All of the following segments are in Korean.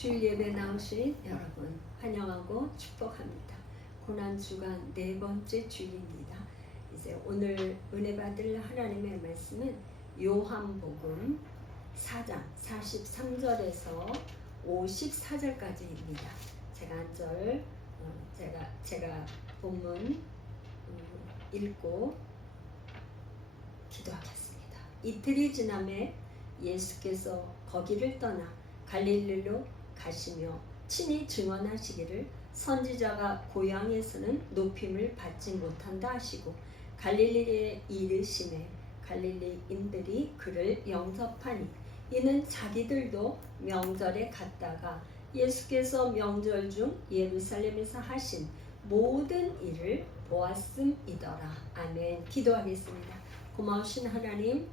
주일 예배 나오신 여러분 환영하고 축복합니다. 고난주간 네 번째 주일입니다. 이제 오늘 은혜 받을 하나님의 말씀은 요한복음 4장 43절에서 54절까지입니다. 제가 한 절 제가 본문 읽고 기도하겠습니다. 이틀이 지남에 예수께서 거기를 떠나 갈릴리로 가시며 친히 증언하시기를 선지자가 고향에서는 높임을 받지 못한다 하시고 갈릴리에 이르시매 갈릴리인들이 그를 영접하니 이는 자기들도 명절에 갔다가 예수께서 명절 중 예루살렘에서 하신 모든 일을 보았음이더라. 아멘. 기도하겠습니다. 고마우신 하나님,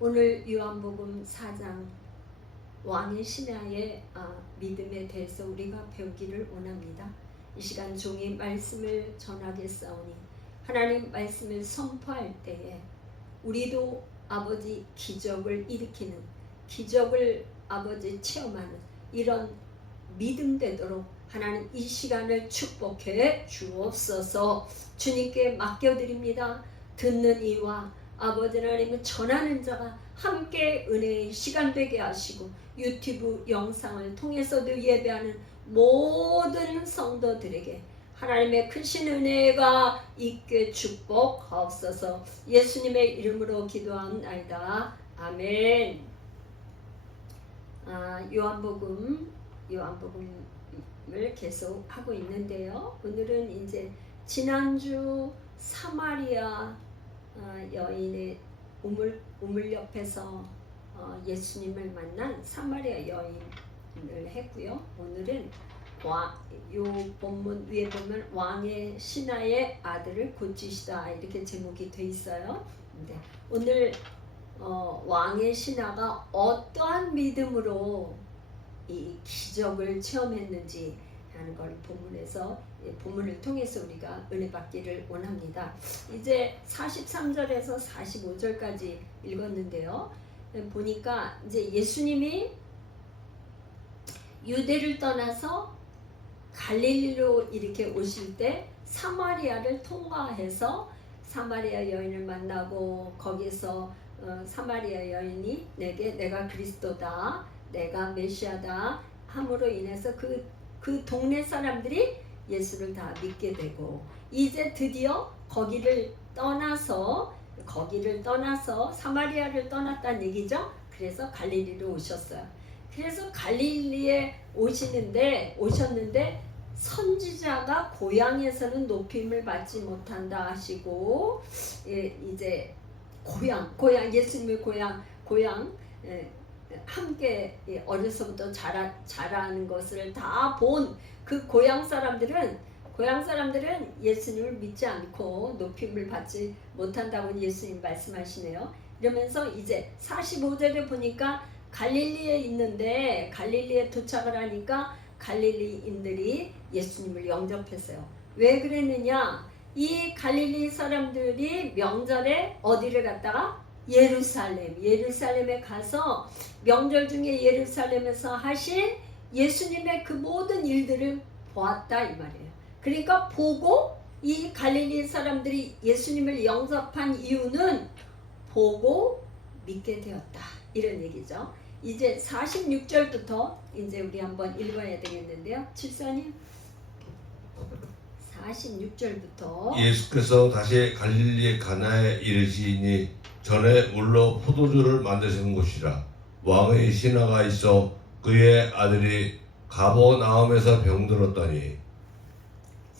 오늘 요한복음 4장 왕의 신하의 믿음에 대해서 우리가 배우기를 원합니다. 이 시간 종이 말씀을 전하겠사오니 하나님 말씀을 선포할 때에 우리도 아버지 기적을 일으키는, 기적을 아버지 체험하는 이런 믿음 되도록 하나님 이 시간을 축복해 주옵소서. 주님께 맡겨드립니다. 듣는 이와 아버지 하나님은 전하는 자가 함께 은혜의 시간 되게 하시고 유튜브 영상을 통해서도 예배하는 모든 성도들에게 하나님의 크신 은혜가 있게 축복하옵소서. 예수님의 이름으로 기도합니다. 아멘. 요한복음을 계속 하고 있는데요. 오늘은 이제 지난주 사마리아 여인의 우물 옆에서 예수님을 만난 사마리아 여인을 했고요. 오늘은 요 본문 위에 보면 왕의 신하의 아들을 고치시다 이렇게 제목이 돼 있어요. 근데 오늘 왕의 신하가 어떠한 믿음으로 이 기적을 체험했는지 하는 걸 본문을 통해서 우리가 은혜 받기를 원합니다. 이제 43절에서 45절까지 읽었는데요. 보니까 이제 예수님이 유대를 떠나서 갈릴리로 이렇게 오실 때 사마리아를 통과해서 사마리아 여인을 만나고 거기서 사마리아 여인이 내가 그리스도다, 내가 메시아다 함으로 인해서 그 동네 사람들이 예수를 다 믿게 되고 이제 드디어 거기를 떠나서 사마리아를 떠났다는 얘기죠. 그래서 갈릴리로 오셨어요. 그래서 갈릴리에 오셨는데 선지자가 고향에서는 높임을 받지 못한다 하시고 이제 고향 예수님의 고향 함께 어려서부터 자라는 것을 다 본 그 고향 사람들은 예수님을 믿지 않고 높임을 받지 못한다고 예수님 말씀하시네요. 이러면서 이제 45절에 보니까 갈릴리에 있는데 갈릴리에 도착을 하니까 갈릴리인들이 예수님을 영접했어요. 왜 그랬느냐? 이 갈릴리 사람들이 명절에 어디를 갔다가 예루살렘에 가서 명절 중에 예루살렘에서 하신 예수님의 그 모든 일들을 보았다 이 말이에요. 그러니까 보고 이 갈릴리 사람들이 예수님을 영접한 이유는 보고 믿게 되었다 이런 얘기죠. 이제 46절부터 이제 우리 한번 읽어야 되겠는데요. 칠사님 46절부터 예수께서 다시 갈릴리의 가나에 이르시니 전에 물로 포도주를 만드시는 곳이라 왕의 신하가 있어 그의 아들이 가버나움에서 병들었더니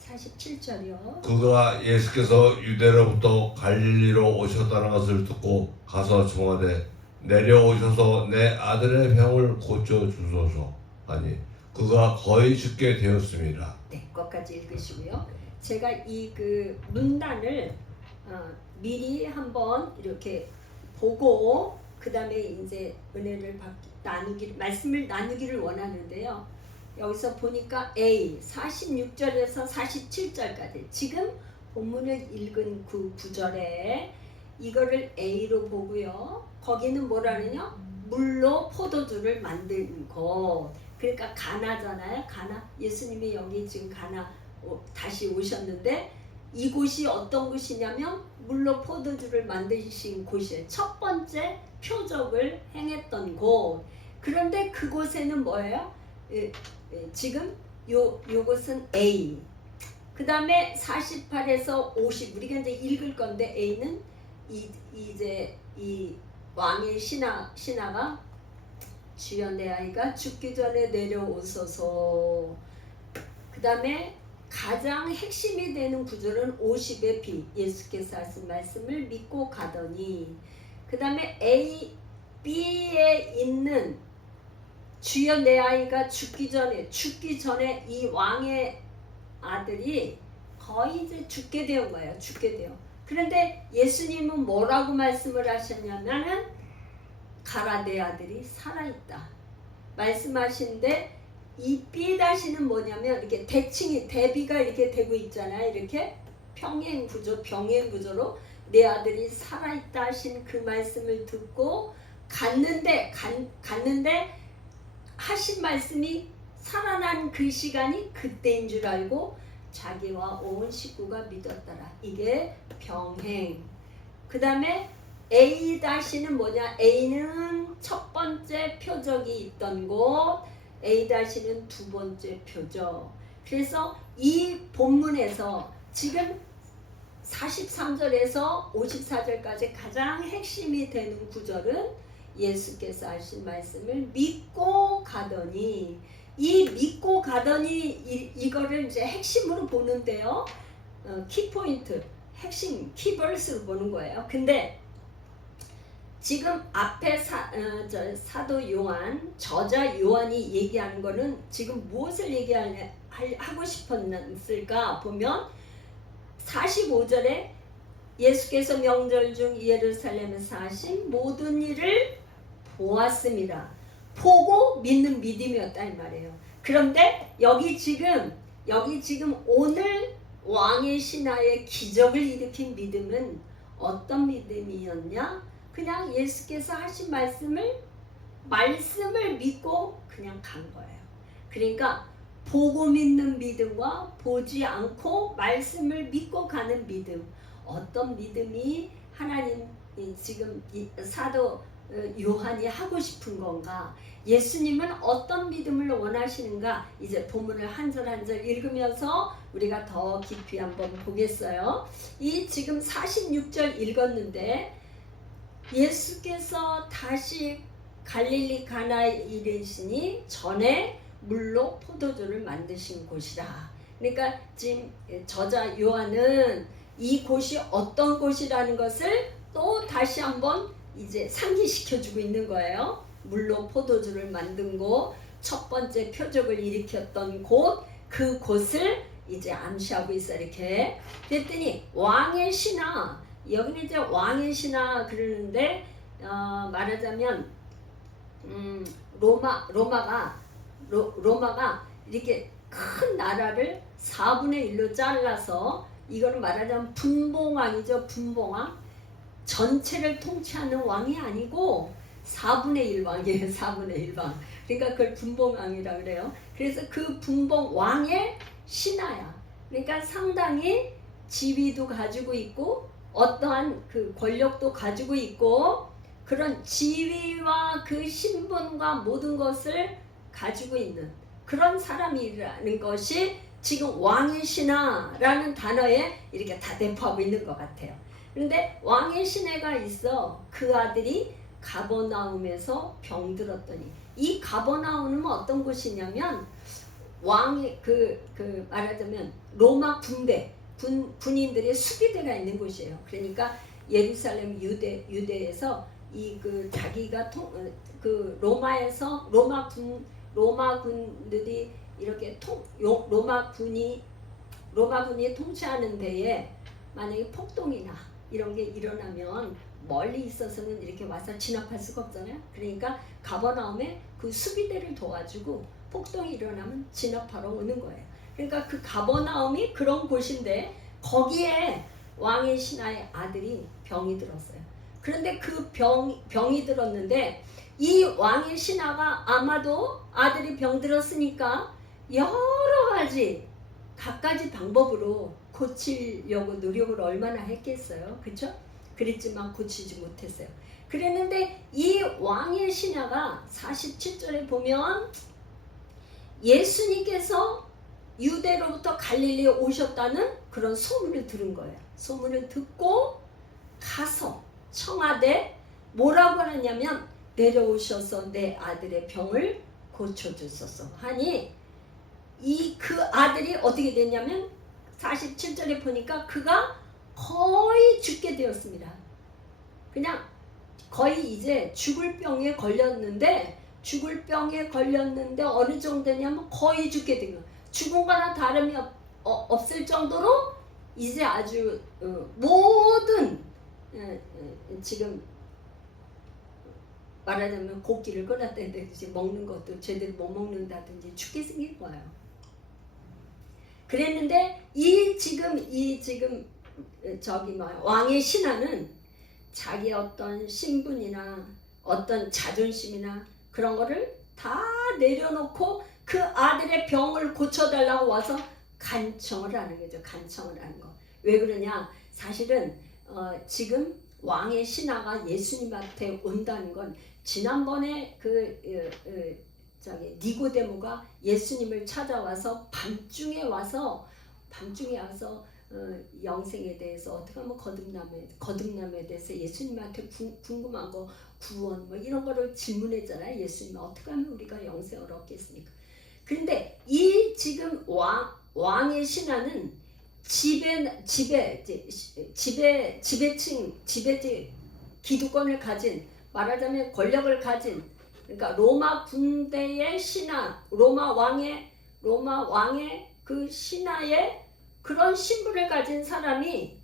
47절이요. 그가 예수께서 유대로부터 갈릴리로 오셨다는 것을 듣고 가서 청하되 내려오셔서 내 아들의 병을 고쳐주소서 하니 그가 거의 죽게 되었습니다. 네, 거기까지 읽으시고요. 제가 이 그 문단을 미리 한번 이렇게 보고 그 다음에 이제 은혜를 말씀을 나누기를 원하는데요. 여기서 보니까 A 46절에서 47절까지 지금 본문을 읽은 그 구절에 이거를 A로 보고요. 거기는 뭐라느냐? 물로 포도주를 만든 곳. 그러니까 가나잖아요. 가나. 예수님이 여기 지금 가나 다시 오셨는데 이곳이 어떤 곳이냐면 물로 포도주를 만드신 곳이에요. 첫 번째 표적을 행했던 곳. 그런데 그곳에는 뭐예요? 지금 요것은 A. 그 다음에 48에서 50 우리가 이제 읽을 건데 A는 이제 이 왕의 신하가 주여 내 아이가 죽기 전에 내려오소서. 그 다음에 가장 핵심이 되는 구절은 50의 B. 예수께서 하신 말씀을 믿고 가더니. 그 다음에 A, B에 있는 주여 내 아이가 죽기 전에 이 왕의 아들이 거의 이제 죽게 되는 거예요. 죽게 돼요. 그런데 예수님은 뭐라고 말씀을 하셨냐면은 가라 내 아들이 살아있다 말씀하시는데 이 B-는 뭐냐면 이렇게 대칭이 대비가 이렇게 되고 있잖아요. 이렇게 병행 구조로 내 아들이 살아있다 하신 그 말씀을 듣고 갔는데 하신 말씀이 살아난 그 시간이 그때인 줄 알고 자기와 온 식구가 믿었더라. 이게 병행. 그 다음에 A-는 뭐냐? A는 첫 번째 표적이 있던 곳, A-는 두 번째 표적. 그래서 이 본문에서 지금 43절에서 54절까지 가장 핵심이 되는 구절은 예수께서 하신 말씀을 믿고 가더니, 이 믿고 가더니 이거를 이제 핵심으로 보는데요. 키포인트, 핵심 키버스로 보는 거예요. 근데 지금 앞에 사도 요한, 저자 요한이 얘기하는 거는 지금 무엇을 하고 싶었을까 보면 45절에 예수께서 명절 중 예루살렘에서 하신 모든 일을 보았습니다. 보고 믿는 믿음이었다 이 말이에요. 그런데 여기 지금 오늘 왕의 신하의 기적을 일으킨 믿음은 어떤 믿음이었냐? 그냥 예수께서 하신 말씀을 믿고 그냥 간 거예요. 그러니까 보고 믿는 믿음과 보지 않고 말씀을 믿고 가는 믿음. 어떤 믿음이 하나님 지금 사도 요한이 하고 싶은 건가? 예수님은 어떤 믿음을 원하시는가? 이제 본문을 한 절 한 절 읽으면서 우리가 더 깊이 한번 보겠어요. 이 지금 46절 읽었는데 예수께서 다시 갈릴리 가나에 이르시니 전에 물로 포도주를 만드신 곳이라. 그러니까 지금 저자 요한은 이 곳이 어떤 곳이라는 것을 또 다시 한번 이제 상기시켜주고 있는 거예요. 물로 포도주를 만든 곳, 첫 번째 표적을 일으켰던 곳, 그 곳을 이제 암시하고 있어. 이렇게 그랬더니 왕의 신하, 여기는 이제 왕의 신하 그러는데 말하자면 로마가 이렇게 큰 나라를 4분의 1로 잘라서, 이거는 말하자면 분봉왕이죠. 분봉왕. 전체를 통치하는 왕이 아니고 4분의 1 왕이에요. 4분의 1 왕. 그러니까 그걸 분봉왕이라고 그래요. 그래서 그 분봉왕의 신하야. 그러니까 상당히 지위도 가지고 있고 어떠한 그 권력도 가지고 있고 그런 지위와 그 신분과 모든 것을 가지고 있는 그런 사람이라는 것이 지금 왕의 신하라는 단어에 이렇게 다 대표하고 있는 것 같아요. 그런데 왕의 신하가 있어. 그 아들이 가버나움에서 병들었더니, 이 가버나움은 어떤 곳이냐면 왕의 말하자면 로마 군인들의 수비대가 있는 곳이에요. 그러니까 예루살렘 유대에서 자기가 로마 군들이 이렇게 로마 군이 통치하는 데에 만약에 폭동이나 이런 게 일어나면 멀리 있어서는 이렇게 와서 진압할 수가 없잖아요. 그러니까 가버나움에 그 수비대를 도와주고 폭동이 일어나면 진압하러 오는 거예요. 그러니까 그 가버나움이 그런 곳인데 거기에 왕의 신하의 아들이 병이 들었어요. 그런데 그 병이 들었는데 이 왕의 신하가 아마도 아들이 병들었으니까 여러 가지 갖가지 방법으로 고치려고 노력을 얼마나 했겠어요. 그렇죠? 그랬지만 고치지 못했어요. 그랬는데 이 왕의 신하가 47절에 보면 예수님께서 유대로부터 갈릴리에 오셨다는 그런 소문을 들은 거예요. 소문을 듣고 가서 청하되 뭐라고 하냐면 내려오셔서 내 아들의 병을 고쳐주소서 하니 이 그 아들이 어떻게 됐냐면 47절에 보니까 그가 거의 죽게 되었습니다. 그냥 거의 이제 죽을 병에 걸렸는데 어느 정도냐면 거의 죽게 된 거예요. 죽은 거나 다름이 없을 정도로 이제 아주 모든 지금 말하자면 곡기를 끊었다든지 먹는 것도 제대로 못 먹는다든지 죽게 생긴 거예요. 그랬는데 이 지금 왕의 신하는 자기 어떤 신분이나 어떤 자존심이나 그런 거를 다 내려놓고 그 아들의 병을 고쳐달라고 와서 간청을 하는 거죠. 간청을 하는 거. 왜 그러냐? 사실은 지금 왕의 신하가 예수님한테 온다는 건 지난번에 니고데모가 예수님을 찾아와서 밤중에 와서 영생에 대해서 어떻게 하면 거듭남에 대해서 예수님한테 궁금한 거 구원 뭐 이런 거를 질문했잖아요. 예수님 어떻게 하면 우리가 영생을 얻겠습니까? 그런데 이 지금 왕의 신하는 지배층 기득권을 가진 말하자면 권력을 가진 그러니까 로마 군대의 신하 로마 왕의 그 신하의 그런 신분을 가진 사람이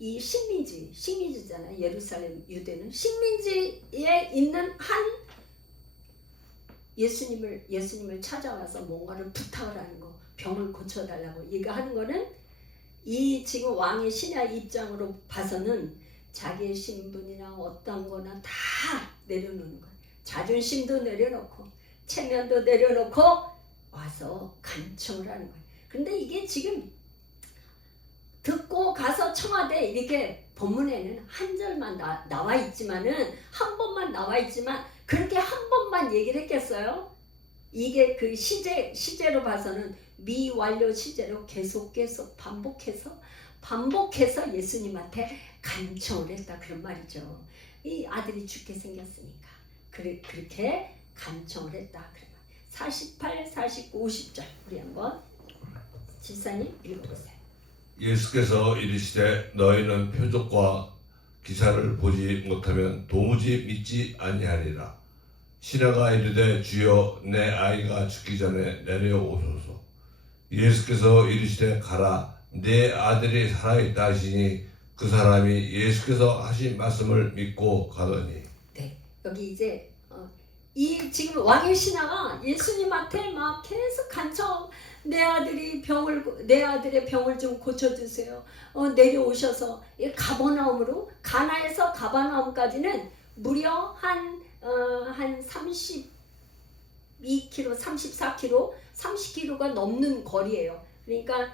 이 식민지잖아요. 예루살렘 유대는 식민지에 있는 한 예수님을 찾아와서 뭔가를 부탁을 하는 거, 병을 고쳐달라고 얘기하는 거는 이 지금 왕의 신하의 입장으로 봐서는 자기의 신분이나 어떤 거나 다 내려놓는 거예요. 자존심도 내려놓고 체면도 내려놓고 와서 간청을 하는 거예요. 근데 이게 지금 듣고 가서 청하되 이렇게 본문에는 한 절만 나와 있지만은 한 번만 나와 있지만 그렇게 한 번만 얘기를 했겠어요? 이게 그 시제로 봐서는 미완료 시제로 계속 반복해서 예수님한테 간청을 했다 그런 말이죠. 이 아들이 죽게 생겼으니까 그렇게 간청을 했다 그런 말. 48, 49, 50절 우리 한번 지사님 읽어보세요. 예수께서 이르시되 너희는 표적과 기사를 보지 못하면 도무지 믿지 아니하리라. 신하가 이르되 주여 내 아이가 죽기 전에 내려오소서. 예수께서 이르시되 가라 내 아들이 살아있다 하시니 그 사람이 예수께서 하신 말씀을 믿고 가더니. 네, 여기 이제 이 지금 왕의 신하가 예수님한테 막 계속 간청 내 아들의 병을 좀 고쳐주세요. 내려오셔서 가버나움으로 가나에서 가버나움까지는 무려 한 32km, 34km, 30km가 넘는 거리예요. 그러니까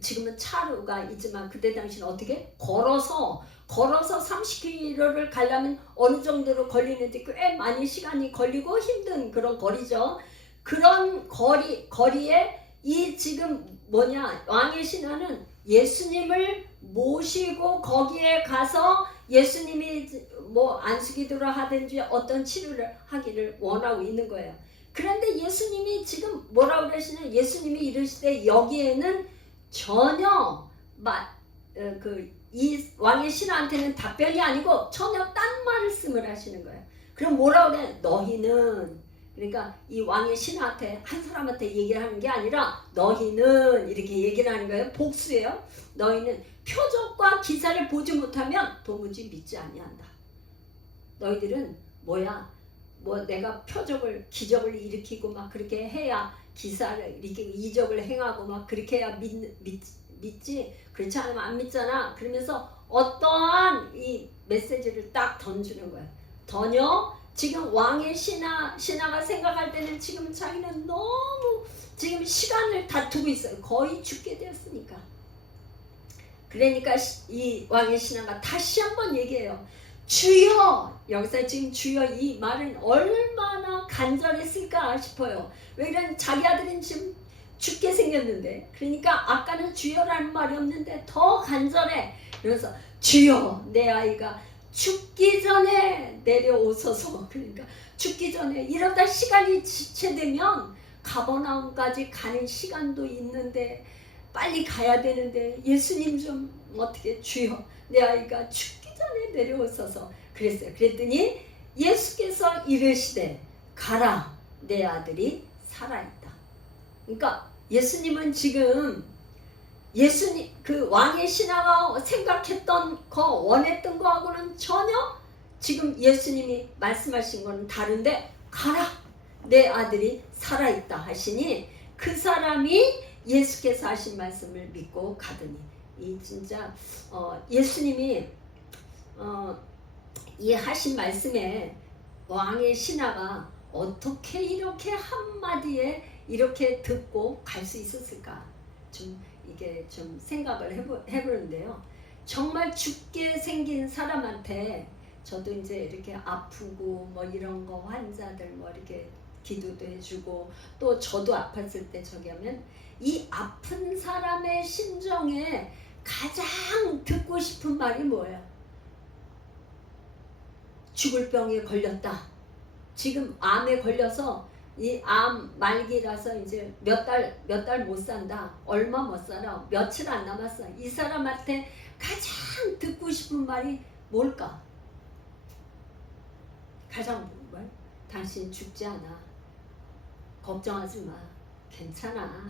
지금은 차로가 있지만 그때 당시는 어떻게 걸어서 30km를 가려면 어느 정도로 걸리는데 꽤 많이 시간이 걸리고 힘든 그런 거리죠. 그런 거리에 이 지금 왕의 신하는 예수님을 모시고 거기에 가서 예수님이 뭐 안수기도를 하든지 어떤 치료를 하기를 원하고 있는 거예요. 그런데 예수님이 지금 뭐라고 그러시냐? 예수님이 이르시되 여기에는 전혀 이 왕의 신하한테는 답변이 아니고 전혀 딴 말씀을 하시는 거예요. 그럼 뭐라고 그래? 너희는 그러니까 이 왕의 신하한테 한 사람한테 얘기를 하는 게 아니라 너희는 이렇게 얘기를 하는 거예요. 복수예요. 너희는 표적과 기사를 보지 못하면 도무지 믿지 아니한다. 너희들은 내가 표적을 기적을 일으키고 막 그렇게 해야 기사를 이렇게 이적을 행하고 막 그렇게 해야 믿지. 그렇지 않으면 안 믿잖아. 그러면서 어떠한 이 메시지를 딱 던지는 거예요. 전혀 지금 왕의 신하가 생각할 때는 지금 자기는 너무 지금 시간을 다투고 있어요. 거의 죽게 되었으니까. 그러니까 이 왕의 신하가 다시 한번 얘기해요. 주여! 여기서 지금 주여 이 말은 얼마나 간절했을까 싶어요. 왜냐면 자기 아들은 지금 죽게 생겼는데, 그러니까 아까는 주여라는 말이 없는데 더 간절해. 그래서 주여, 내 아이가 죽기 전에 내려오소서. 그러니까 죽기 전에, 이러다 시간이 지체되면 가버나움까지 가는 시간도 있는데 빨리 가야 되는데 예수님 좀 어떻게 주여, 내 아이가 죽기 전에 내려오소서 그랬어요. 그랬더니 예수께서 이르시되 가라, 내 아들이 살아있다. 그러니까 예수님은 지금 예수님 그 왕의 신하가 생각했던 거, 원했던 거하고는 전혀 지금 예수님이 말씀하신 거는 다른데, 가라, 내 아들이 살아있다 하시니 그 사람이 예수께서 하신 말씀을 믿고 가더니, 이 진짜 예수님이 이 하신 말씀에 왕의 신하가 어떻게 이렇게 한마디에 이렇게 듣고 갈 수 있었을까, 좀 이게 좀 생각을 해보는데요. 정말 죽게 생긴 사람한테 저도 이제 이렇게 아프고 뭐 이런 거 환자들 뭐 이렇게 기도도 해주고, 또 저도 아팠을 때 저기 하면 이 아픈 사람의 심정에 가장 듣고 싶은 말이 뭐예요? 죽을 병에 걸렸다. 지금 암에 걸려서 이 암 말기라서 이제 몇 달 못 산다. 얼마 못 살아. 며칠 안 남았어. 이 사람한테 가장 듣고 싶은 말이 뭘까? 가장 뭘? 당신 죽지 않아. 걱정하지 마. 괜찮아.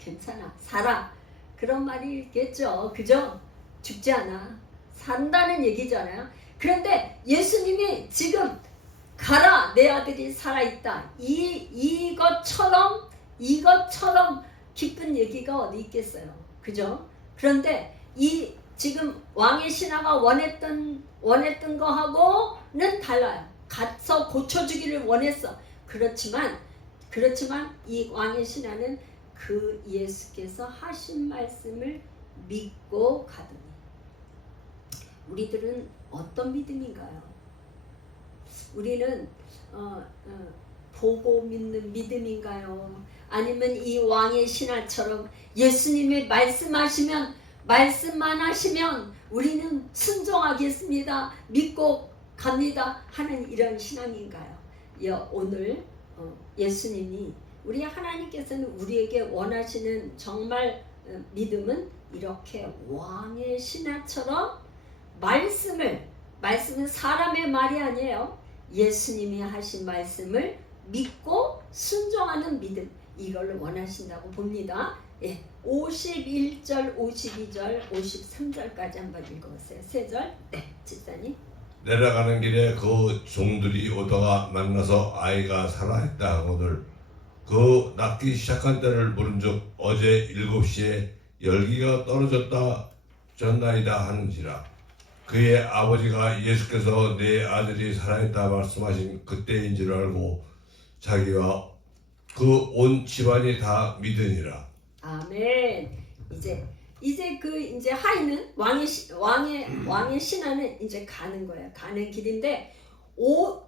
괜찮아. 살아. 그런 말이 있겠죠. 그죠? 죽지 않아. 산다는 얘기잖아요. 그런데 예수님이 지금 가라, 내 아들이 살아있다. 이것처럼 기쁜 얘기가 어디 있겠어요. 그죠? 그런데 이 지금 왕의 신하가 원했던 거하고는 달라요. 가서 고쳐주기를 원했어. 그렇지만 이 왕의 신하는 그 예수께서 하신 말씀을 믿고 가더니, 우리들은 어떤 믿음인가요? 우리는 보고 믿는 믿음인가요? 아니면 이 왕의 신하처럼 예수님이 말씀하시면, 말씀만 하시면 우리는 순종하겠습니다, 믿고 갑니다 하는 이런 신앙인가요? 오늘 예수님이, 우리 하나님께서는 우리에게 원하시는 정말 믿음은 이렇게 왕의 신하처럼 말씀은 사람의 말이 아니에요. 예수님이 하신 말씀을 믿고 순종하는 믿음, 이걸 원하신다고 봅니다. 예, 51절, 52절, 53절까지 한번 읽어보세요. 3절. 네, 집사님. 내려가는 길에 그 종들이 오다가 만나서 아이가 살아있다 하거늘 그 낫기 시작한 때를 물은즉 어제 7시에 열기가 떨어졌다 졌나이다 하는지라. 그의 아버지가 예수께서 내 아들이 살아있다 말씀하신 그때인 줄 알고 자기와 그 온 집안이 다 믿으니라. 아멘. 이제 하인은 왕의 신하는 이제 가는 거예요. 가는 길인데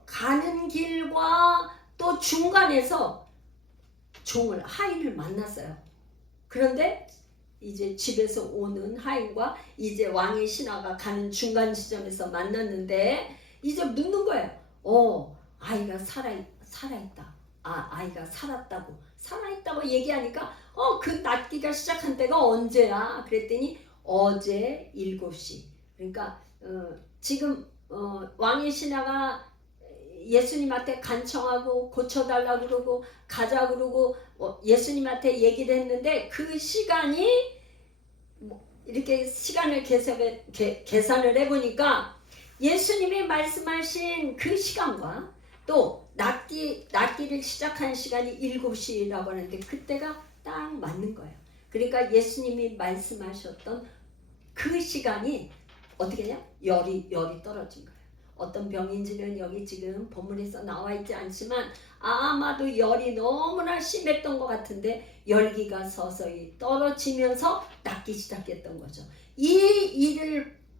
가는 길과 또 중간에서 하인을 만났어요. 그런데 이제 집에서 오는 하인과 이제 왕의 신하가 가는 중간 지점에서 만났는데 이제 묻는 거예요. 아이가 살아있다. 아이가 살았다고 얘기하니까 그 낫기가 시작한 때가 언제야? 그랬더니 어제 7시. 그러니까 지금 왕의 신하가 예수님한테 간청하고 고쳐달라고 그러고 가자 그러고 예수님한테 얘기를 했는데, 그 시간이 이렇게 시간을 계산을 해보니까 예수님이 말씀하신 그 시간과 또 낫기를 시작한 시간이 7시라고 하는데 그때가 딱 맞는 거예요. 그러니까 예수님이 말씀하셨던 그 시간이 어떻게 해요? 열이 떨어진 거예요. 어떤 병인지는 여기 지금 본문에서 나와 있지 않지만 아마도 열이 너무나 심했던 것 같은데 열기가 서서히 떨어지면서 낫기 시작했던 거죠. 이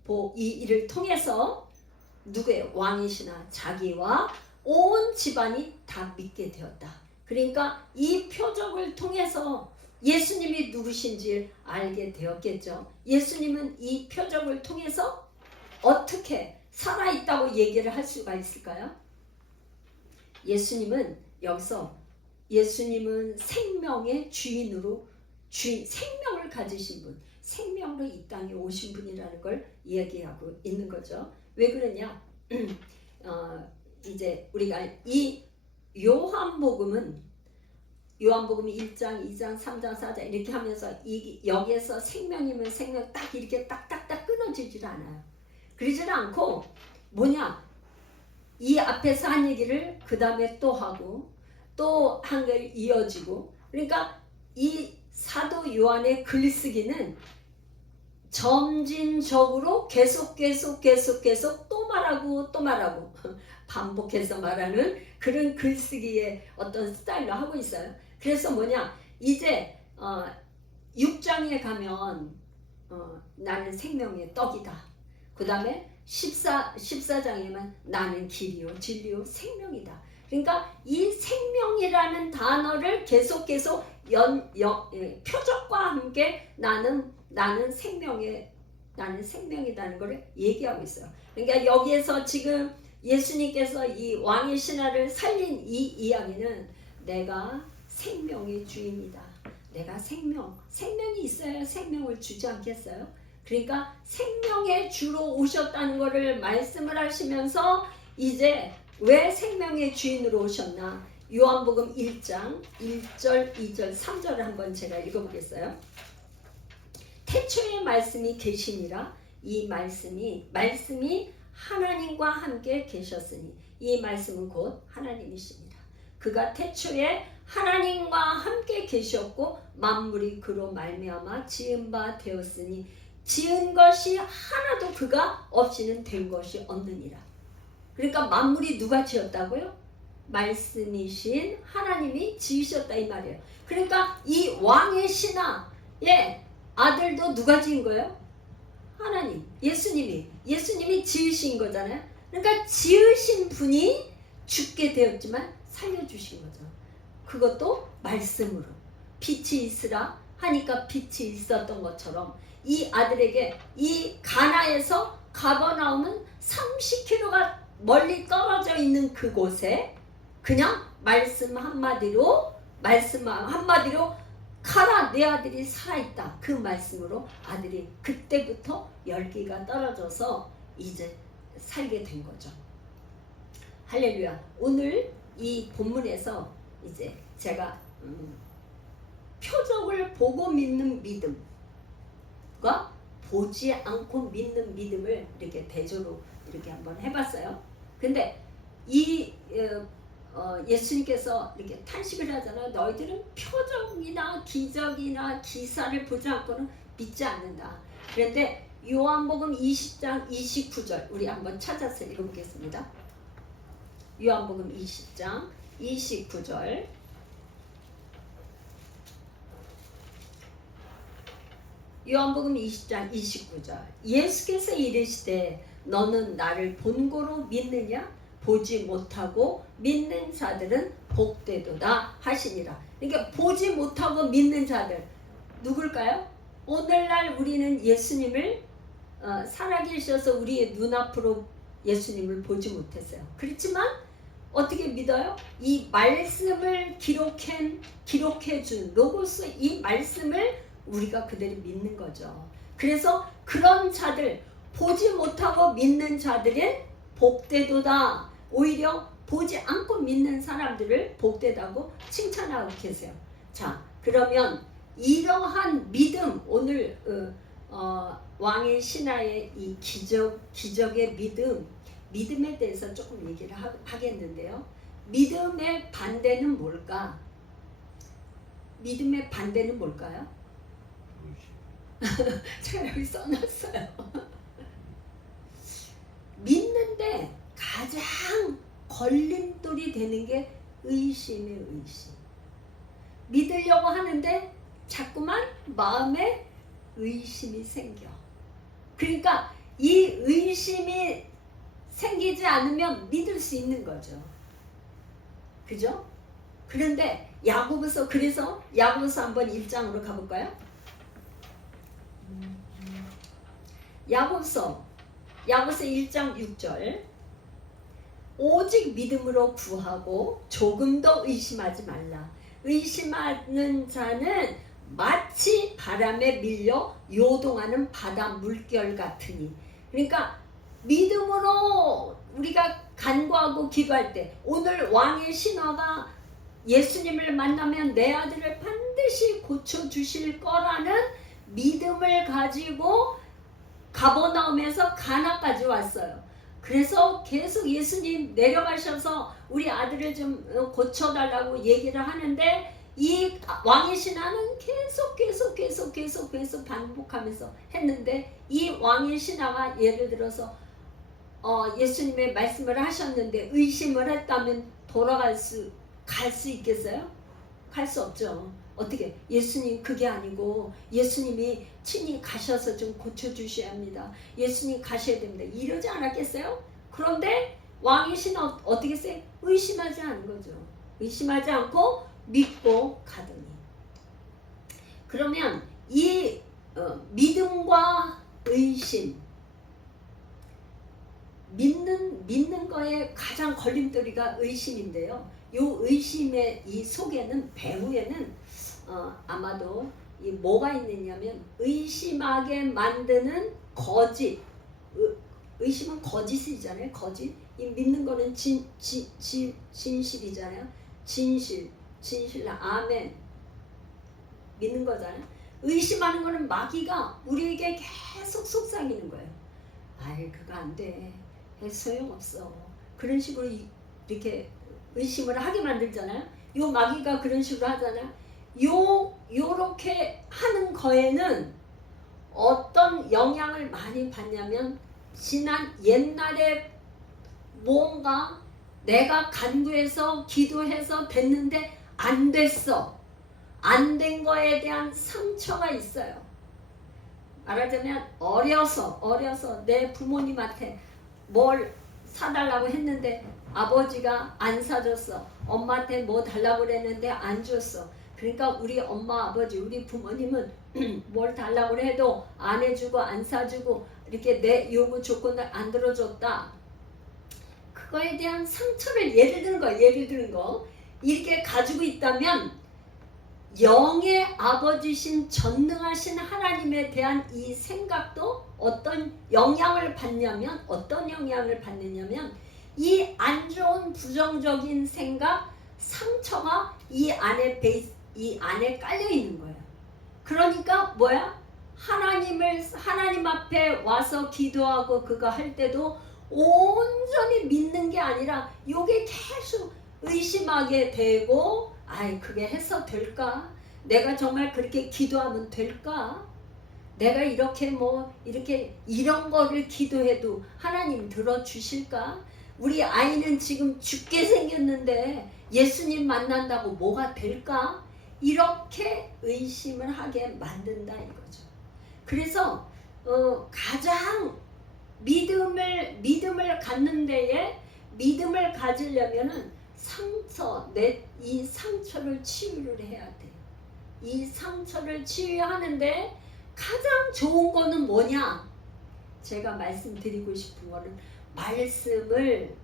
일을 통해서 누구의 왕이시나 자기와 온 집안이 다 믿게 되었다. 그러니까 이 표적을 통해서 예수님이 누구신지 알게 되었겠죠. 예수님은 이 표적을 통해서 어떻게 살아있다고 얘기를 할 수가 있을까요? 예수님은 여기서 예수님은 생명의 주인으로 생명을 가지신 분, 생명으로 이 땅에 오신 분이라는 걸 얘기하고 있는 거죠. 왜 그러냐? 이제 우리가 이 요한복음 1장, 2장, 3장, 4장 이렇게 하면서 여기에서 생명이면 생명 딱 이렇게 딱딱딱 끊어지질 않아요. 그러지는 않고 뭐냐? 이 앞에서 한 얘기를 그 다음에 또 하고 또 한 게 이어지고, 그러니까 이 사도 요한의 글쓰기는 점진적으로 계속 또 말하고 반복해서 말하는 그런 글쓰기의 어떤 스타일로 하고 있어요. 그래서 뭐냐, 이제 6장에 가면 나는 생명의 떡이다. 그 다음에 14장에만 나는 길이요 진리요 생명이다. 그러니까 이 생명이라는 단어를 계속 표적과 함께 나는 생명이라는 것을 얘기하고 있어요. 그러니까 여기에서 지금 예수님께서 이 왕의 신화를 살린 이 이야기는 내가 생명의 주인이다. 내가 생명이 있어야 생명을 주지 않겠어요? 그러니까 생명의 주로 오셨다는 것을 말씀을 하시면서 이제 왜 생명의 주인으로 오셨나? 요한복음 1장 1절, 2절, 3절을 한번 제가 읽어보겠어요. 태초에 말씀이 계시니라. 이 말씀이 하나님과 함께 계셨으니 이 말씀은 곧 하나님이십니다. 그가 태초에 하나님과 함께 계셨고 만물이 그로 말미암아 지은 바 되었으니 지은 것이 하나도 그가 없이는 된 것이 없느니라. 그러니까 만물이 누가 지었다고요? 말씀이신 하나님이 지으셨다 이 말이에요. 그러니까 이 왕의 신하의 아들도 누가 지은 거예요? 하나님, 예수님이 지으신 거잖아요. 그러니까 지으신 분이 죽게 되었지만 살려주신 거죠. 그것도 말씀으로. 빛이 있으라 하니까 빛이 있었던 것처럼 이 아들에게 이 가나에서 가버나움은 30km가 멀리 떨어져 있는 그곳에 그냥 말씀 한마디로 가라 내 아들이 살아있다. 그 말씀으로 아들이 그때부터 열기가 떨어져서 이제 살게 된 거죠. 할렐루야. 오늘 이 본문에서 이제 제가 표적을 보고 믿는 믿음과 보지 않고 믿는 믿음을 이렇게 대조로 이렇게 한번 해봤어요. 근데 이 예수님께서 이렇게 탄식을 하잖아요. 너희들은 표적이나 기적이나 기사를 보지 않고는 믿지 않는다. 그런데 요한복음 20장 29절 우리 한번 찾아서 읽어보겠습니다. 요한복음 20장 29절 요한복음 20장 29절 예수께서 이르시되 너는 나를 본고로 믿느냐? 보지 못하고 믿는 자들은 복되도다 하시니라. 그러니까 보지 못하고 믿는 자들 누굴까요? 오늘날 우리는 예수님을 살아계셔서 우리의 눈앞으로 예수님을 보지 못했어요. 그렇지만 어떻게 믿어요? 이 말씀을 기록해준 로고스 이 말씀을 우리가 그대로 믿는 거죠. 그래서 그런 자들 보지 못하고 믿는 자들은 복되도다. 오히려 보지 않고 믿는 사람들을 복되다고 칭찬하고 계세요. 자, 그러면 이러한 믿음 오늘 왕의 신하의 이 기적의 믿음에 대해서 조금 얘기를 하겠는데요. 믿음의 반대는 뭘까? 믿음의 반대는 뭘까요? 제가 여기 써놨어요. 믿는데 가장 걸림돌이 되는 게 의심이에요. 의심. 믿으려고 하는데 자꾸만 마음에 의심이 생겨. 그러니까 이 의심이 생기지 않으면 믿을 수 있는 거죠. 그죠? 그런데 야고보서, 그래서 야고보서 한번 1장으로 가볼까요? 야고보서 1장 6절. 오직 믿음으로 구하고 조금 더 의심하지 말라. 의심하는 자는 마치 바람에 밀려 요동하는 바다 물결 같으니. 그러니까 믿음으로 우리가 간구하고 기도할 때, 오늘 왕의 신하가 예수님을 만나면 내 아들을 반드시 고쳐주실 거라는 믿음을 가지고 가버나움에서 가나까지 왔어요. 그래서 계속 예수님 내려가셔서 우리 아들을 좀 고쳐달라고 얘기를 하는데, 이 왕의 신하는 계속 반복하면서 했는데, 이 왕의 신하가 예를 들어서 예수님의 말씀을 하셨는데 의심을 했다면 갈 수 있겠어요? 갈 수 없죠. 어떻게? 예수님 그게 아니고 예수님이 친히 가셔서 좀 고쳐주셔야 합니다. 예수님 가셔야 됩니다. 이러지 않았겠어요? 그런데 왕의 신하 어떻게 했어요? 의심하지 않은 거죠. 의심하지 않고 믿고 가더니. 그러면 이 믿음과 의심, 믿는 거에 가장 걸림돌이가 의심인데요. 이 의심의 이 속에는, 배후에는 아마도 이 뭐가 있느냐면, 의심하게 만드는 거짓. 의심은 거짓이잖아요. 거짓. 이 믿는 거는 진실이잖아요. 진실, 아멘. 믿는 거잖아요. 의심하는 거는 마귀가 우리에게 계속 속삭이는 거예요. 아이, 그거 안 돼. 소용없어. 그런 식으로 이렇게 의심을 하게 만들잖아요. 요 마귀가 그런 식으로 하잖아요. 요렇게 하는 거에는 어떤 영향을 많이 받냐면, 옛날에 뭔가 내가 간구해서 기도해서 됐는데 안 됐어. 안 된 거에 대한 상처가 있어요. 말하자면 어려서 내 부모님한테 뭘 사달라고 했는데 아버지가 안 사줬어. 엄마한테 뭐 달라고 그랬는데 안 줬어. 그러니까 우리 엄마, 아버지, 우리 부모님은 뭘 달라고 해도 안 해주고 안 사주고 이렇게 내 요구 조건을 안 들어줬다. 그거에 대한 상처를 예를 드는 거 이렇게 가지고 있다면, 영의 아버지신 전능하신 하나님에 대한 이 생각도 어떤 영향을 받느냐면, 이 안 좋은 부정적인 생각, 상처가 이 안에 깔려 있는 거예요. 그러니까 뭐야? 하나님 앞에 와서 기도하고 그거 할 때도 온전히 믿는 게 아니라 요게 계속 의심하게 되고, 아이, 그게 해서 될까? 내가 정말 그렇게 기도하면 될까? 내가 이렇게 이런 거를 기도해도 하나님 들어주실까? 우리 아이는 지금 죽게 생겼는데 예수님 만난다고 뭐가 될까? 이렇게 의심을 하게 만든다 이거죠. 그래서 가장 믿음을 갖는 데에, 믿음을 가지려면은 이 상처를 치유를 해야 돼요. 이 상처를 치유하는데 가장 좋은 거는 뭐냐? 제가 말씀드리고 싶은 거는 말씀을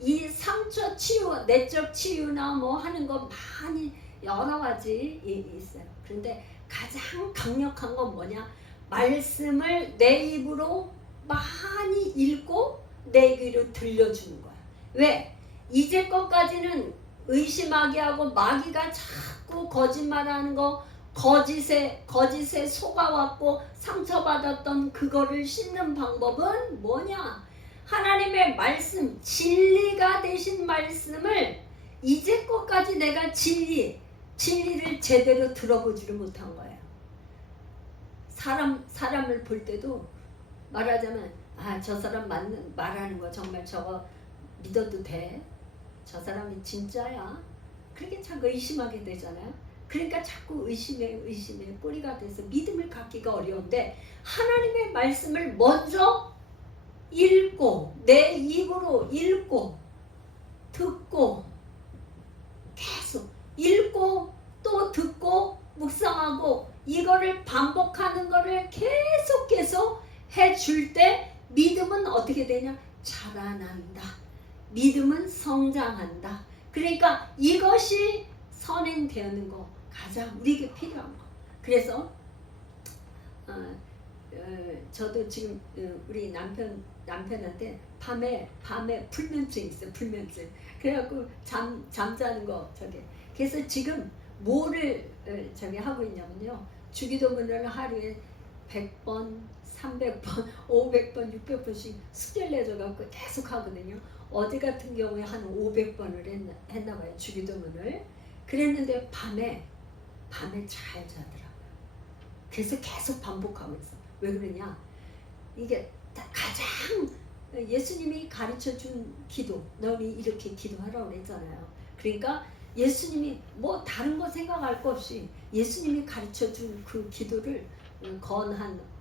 이 상처 치유, 내적 치유나 뭐 하는 거 많이 여러 가지 있어요. 그런데 가장 강력한 건 뭐냐? 말씀을 내 입으로 많이 읽고 내 귀로 들려주는 거야. 왜? 이제껏까지는 의심하게 하고 마귀가 자꾸 거짓말하는 거, 거짓에 속아왔고 상처받았던 그거를 씻는 방법은 뭐냐? 하나님의 말씀, 진리가 되신 말씀을 이제껏까지 내가 진리를 제대로 들어보지를 못한 거예요. 사람을 볼 때도 말하자면 저 사람 말하는 거 정말 저거 믿어도 돼? 저 사람이 진짜야? 그렇게 자꾸 의심하게 되잖아요. 그러니까 자꾸 의심에 꼬리가 돼서 믿음을 갖기가 어려운데 하나님의 말씀을 먼저 읽고 내 입으로 읽고 듣고 계속 읽고 또 듣고 묵상하고 이거를 반복하는 거를 계속 해줄 때 믿음은 어떻게 되냐? 자라난다. 믿음은 성장한다. 그러니까 이것이 선행되는 거 가장 우리에게 필요한 거. 그래서 저도 지금 우리 남편한테 밤에 불면증 있어요. 불면증. 그래갖고 잠자는 거 저게. 그래서 지금 뭐를 하고 있냐면요. 주기도문을 하루에 100번, 300번, 500번, 600번씩 숙제를 내줘갖고 계속 하거든요. 어제 같은 경우에 한 500번을 했나봐요. 주기도문을. 그랬는데 밤에 잘 자더라고요. 그래서 계속 반복하고 있어. 왜 그러냐? 이게 가장 예수님이 가르쳐준 기도, 너희 이렇게 기도하라고 그랬잖아요. 그러니까 예수님이 뭐 다른 거 생각할 거 없이 예수님이 가르쳐준 그 기도를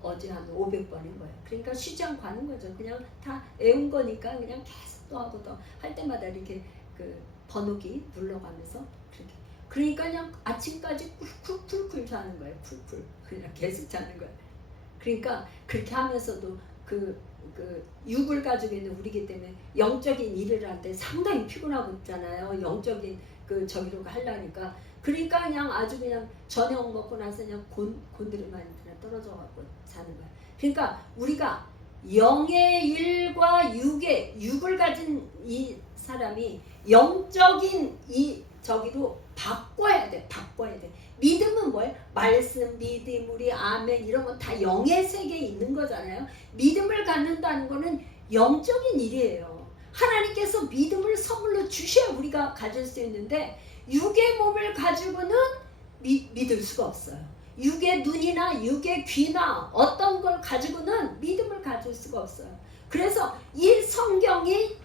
어제 한 500번인 거예요. 그러니까 쉬지 않고 하는 거죠. 그냥 다 외운 거니까 그냥 계속 또 하고 또 할 때마다 이렇게 그 번호기 눌러가면서 그렇게. 그러니까 그냥 아침까지 쿨쿨 자는 거예요. 쿨쿨 그냥 계속 자는 거예요. 그러니까 그렇게 하면서도 그 육을 가지고 있는 우리기 때문에 영적인 일을 할 때 상당히 피곤하고 있잖아요. 영적인 저기로 하려니까. 그러니까 그냥 아주 그냥 저녁 먹고 나서 그냥 곤드레만 그냥 떨어져 갖고 자는 거야. 그러니까 우리가 영의 일과 육을 가진 이 사람이 영적인 이 저기로 바꿔야 돼. 믿음은 뭐예요? 말씀, 믿음, 우리 아멘 이런 건 다 영의 세계에 있는 거잖아요. 믿음을 갖는다는 거는 영적인 일이에요. 하나님께서 믿음을 선물로 주셔야 우리가 가질 수 있는데 육의 몸을 가지고는 믿을 수가 없어요. 육의 눈이나 육의 귀나 어떤 걸 가지고는 믿음을 가질 수가 없어요. 그래서 이 성경이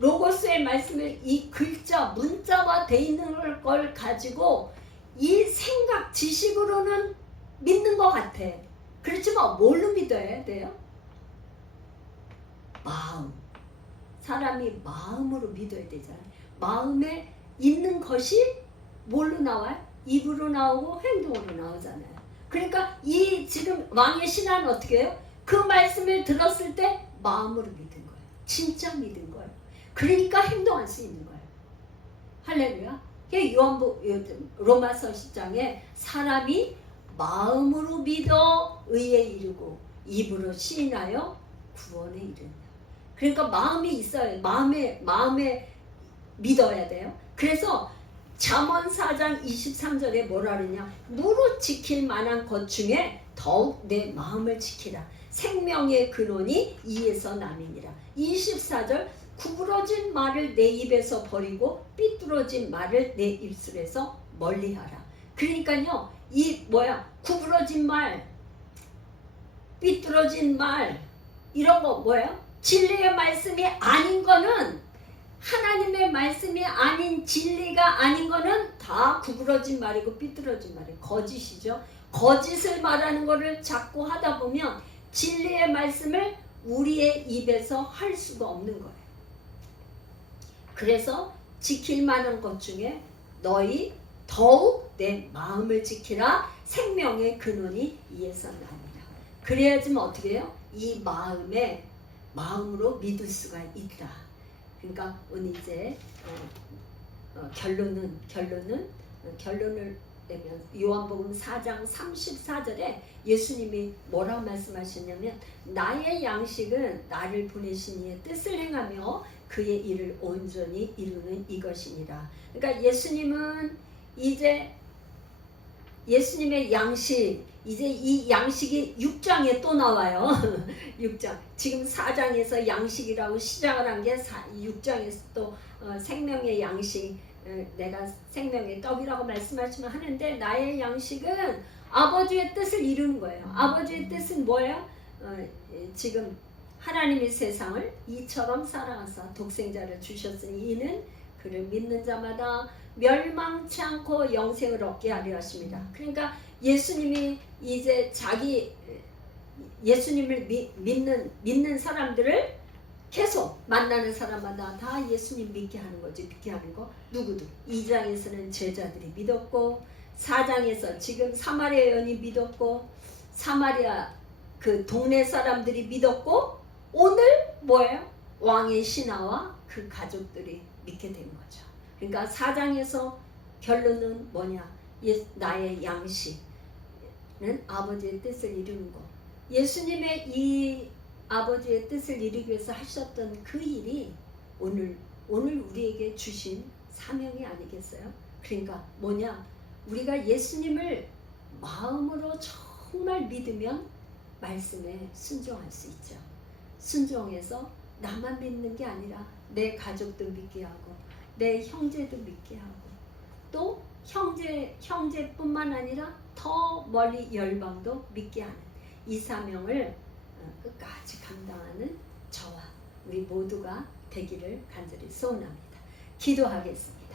로고스의 말씀을 이 글자, 문자화 돼 있는 걸 가지고 이 생각, 지식으로는 믿는 것 같아. 그렇지만 뭘로 믿어야 돼요? 마음. 사람이 마음으로 믿어야 되잖아요. 마음에 있는 것이 뭘로 나와요? 입으로 나오고 행동으로 나오잖아요. 그러니까 이 지금 왕의 신하는 어떻게 해요? 그 말씀을 들었을 때 마음으로 믿은 거예요. 진짜 믿은 거예요. 그러니까 행동할 수 있는 거예요. 할렐루야. 로마서 10장에 사람이 마음으로 믿어 의에 이르고 입으로 시인하여 구원에 이른다. 그러니까 마음이 있어요. 마음에 믿어야 돼요. 그래서 잠언 4장 23절에 뭐라 그러냐? 무릇 지킬 만한 것 중에 더욱 내 마음을 지키라. 생명의 근원이 이에서 남이니라. 24절 구부러진 말을 내 입에서 버리고 삐뚤어진 말을 내 입술에서 멀리하라. 그러니까요, 구부러진 말, 삐뚤어진 말 이런 거 진리의 말씀이 아닌 거는, 하나님의 말씀이 아닌 진리가 아닌 거는 다 구부러진 말이고 삐뚤어진 말이에요. 거짓이죠. 거짓을 말하는 거를 자꾸 하다 보면 진리의 말씀을 우리의 입에서 할 수가 없는 거예요. 그래서 지킬 만한 것 중에 너희 더욱 내 마음을 지키라. 생명의 근원이 이에서 나니라. 그래야지만 어떻게 해요? 이 마음으로 믿을 수가 있다. 그러니까 오늘 이제 결론을 내면 요한복음 4장 34절에 예수님이 뭐라고 말씀하셨냐면 나의 양식은 나를 보내신 이의 뜻을 행하며 그의 일을 온전히 이루는 이것이니라. 그러니까 예수님은 이제 예수님의 양식, 이제 이 양식이 6장에 또 나와요. 6장. 지금 4장에서 양식이라고 시작을 한 게 6장에서 또 생명의 양식, 내가 생명의 떡이라고 말씀하시면 하는데, 나의 양식은 아버지의 뜻을 이루는 거예요. 아버지의 뜻은 뭐예요? 지금 하나님이 세상을 이처럼 사랑하사 독생자를 주셨으니 이는 그를 믿는 자마다 멸망치 않고 영생을 얻게 하려 하십니다. 그러니까 예수님이 이제 예수님을 믿는 사람들을 계속 만나는 사람마다 다 예수님 믿게 하는 거지. 믿게 하는 거 누구도. 2장에서는 제자들이 믿었고 4장에서 지금 사마리아 여인이 믿었고 사마리아 그 동네 사람들이 믿었고 오늘 뭐예요? 왕의 신하와 그 가족들이 믿게 된 거죠. 그러니까 4장에서 결론은 뭐냐? 나의 양식은 아버지의 뜻을 이루는 거. 예수님의 이 아버지의 뜻을 이루기 위해서 하셨던 그 일이 오늘 우리에게 주신 사명이 아니겠어요? 그러니까 뭐냐? 우리가 예수님을 마음으로 정말 믿으면 말씀에 순종할 수 있죠. 순종해서 나만 믿는 게 아니라 내 가족도 믿게 하고 내 형제도 믿게 하고 또 형제뿐만 아니라 더 멀리 열방도 믿게 하는 이 사명을 끝까지 감당하는 저와 우리 모두가 되기를 간절히 소원합니다. 기도하겠습니다.